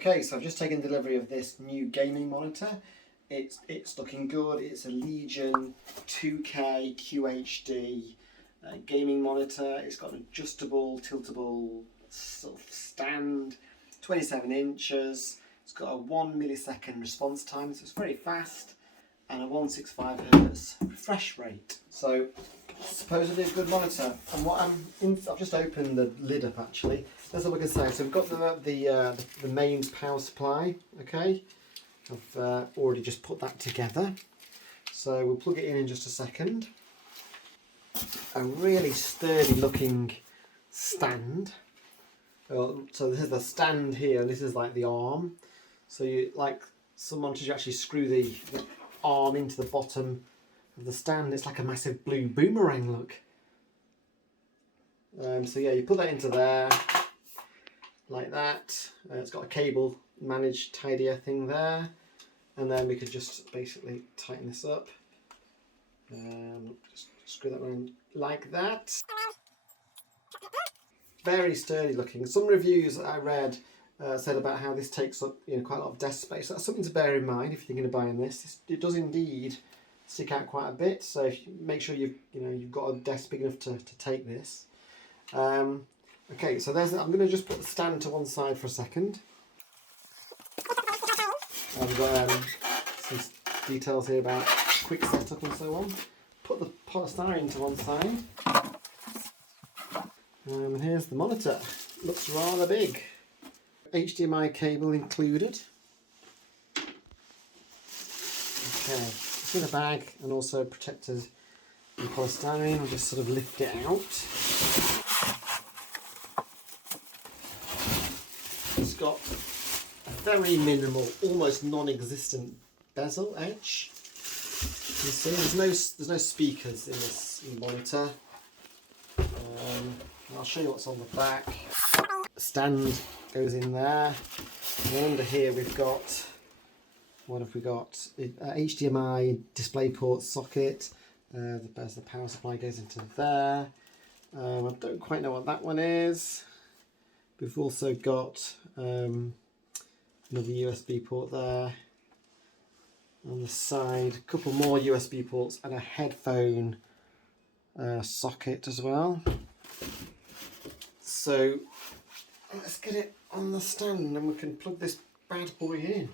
Okay, so I've just taken delivery of this new gaming monitor. It's looking good. It's a Legion 2K-QHD gaming monitor. It's got an adjustable, tiltable sort of stand, 27 inches. It's got a 1 millisecond response time, so it's very fast, and a 165 Hz refresh rate. So supposedly a good monitor. And what I've just opened the lid up actually. Let's have a look inside. So we've got the mains power supply. Okay, I've already just put that together. So we'll plug it in just a second. A really sturdy looking stand. So this is the stand here, and this is like the arm. So you like some monitors, you actually screw the arm into the bottom of the stand. It's like a massive blue boomerang look. So yeah, you put that into there like that. It's got a cable managed tidier thing there, and then we could just basically tighten this up. Just screw that around like that. Very sturdy looking. Some reviews that I read said about how this takes up quite a lot of desk space. That's something to bear in mind if you're thinking of buying this. It does indeed stick out quite a bit, so if you make sure you've got a desk big enough to take this. Okay, so I'm going to just put the stand to one side for a second. I've got some details here about quick setup and so on. Put the polystyrene to one side. And here's the monitor. Looks rather big. HDMI cable included. Okay, it's in a bag and also protected in polystyrene. I'll just sort of lift it out. It's got a very minimal, almost non-existent bezel edge. You see, there's no speakers in this monitor. I'll show you what's on the back. The stand goes in there, and then under here we've got, what have we got? HDMI DisplayPort socket. The power supply goes into there. I don't quite know what that one is. We've also got another USB port there. On the side, a couple more USB ports and a headphone socket as well. So let's get it on the stand and we can plug this bad boy in.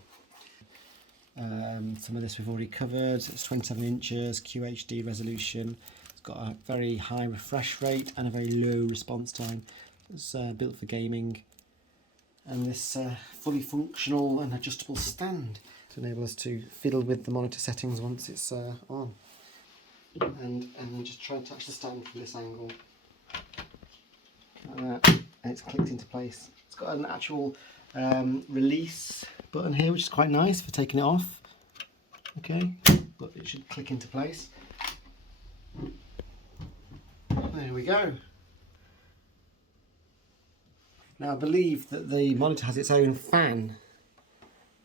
Some of this we've already covered. It's 27 inches, QHD resolution. It's got a very high refresh rate and a very low response time. It's built for gaming. And this fully functional and adjustable stand to enable us to fiddle with the monitor settings once it's on. And then just try and touch the stand from this angle. Like that, and it's clicked into place. It's got an actual release button here, which is quite nice for taking it off. Okay, but it should click into place. There we go. Now I believe that the monitor has its own fan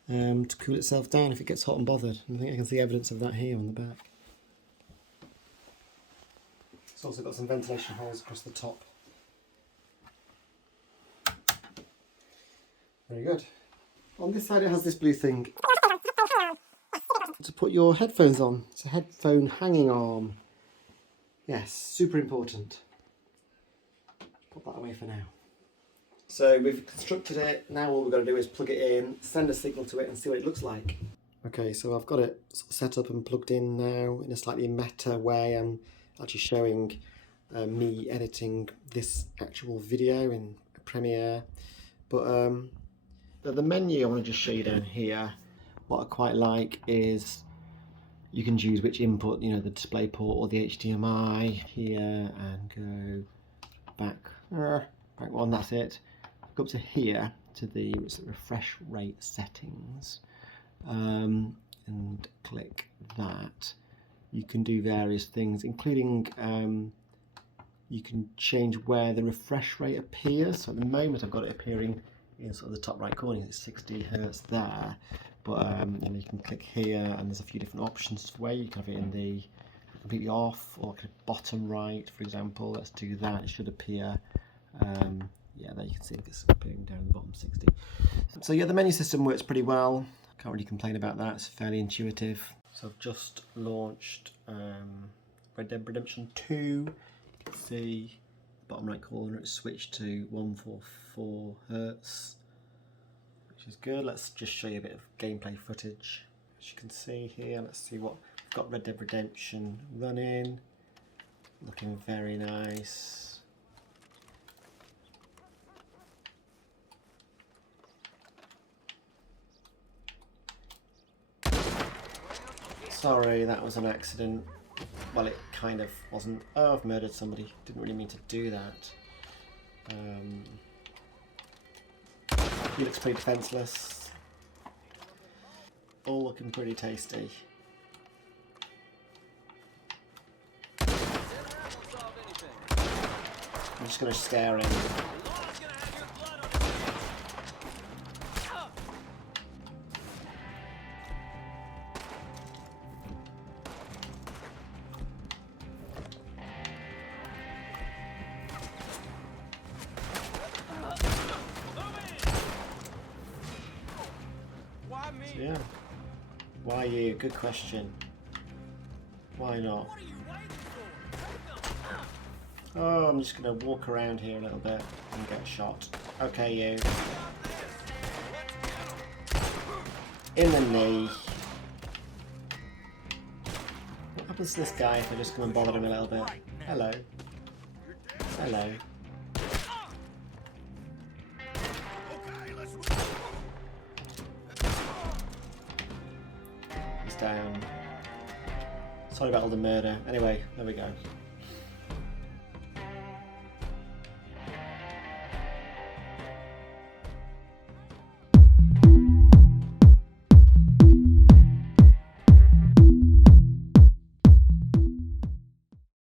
to cool itself down if it gets hot and bothered. And I think I can see evidence of that here on the back. It's also got some ventilation holes across the top. Very good. On this side it has this blue thing to put your headphones on. It's a headphone hanging arm. Yes, super important. Put that away for now. So we've constructed it. Now all we've got to do is plug it in, send a signal to it and see what it looks like. Okay, so I've got it sort of set up and plugged in now in a slightly meta way. I'm actually showing me editing this actual video in Premiere. But the menu I want to just show you down here. What I quite like is you can choose which input, the DisplayPort or the HDMI here, and go back one, that's it. Go up to here to the refresh rate settings and click that. You can do various things, including you can change where the refresh rate appears. So at the moment I've got it appearing in sort of the top right corner. It's 60 Hz there, but and you can click here and there's a few different options for where you can have it in the completely off or bottom right, for example. Let's do that. It should appear Yeah, there you can see it's appearing down the bottom, 60. So yeah, the menu system works pretty well. Can't really complain about that. It's fairly intuitive. So I've just launched Red Dead Redemption 2. You can see the bottom right corner, it's switched to 144 Hertz, which is good. Let's just show you a bit of gameplay footage. As you can see here, let's see what we've got. Red Dead Redemption running, looking very nice. Sorry, that was an accident. Well, it kind of wasn't. Oh, I've murdered somebody. Didn't really mean to do that. He looks pretty defenseless. All looking pretty tasty. I'm just going to stare in. So yeah, why you? Good question. Why not? Oh, I'm just going to walk around here a little bit and get shot. Okay, you. In the knee. What happens to this guy if I just come and bother him a little bit? Hello. Hello. He's down. Sorry about all the murder. Anyway, there we go.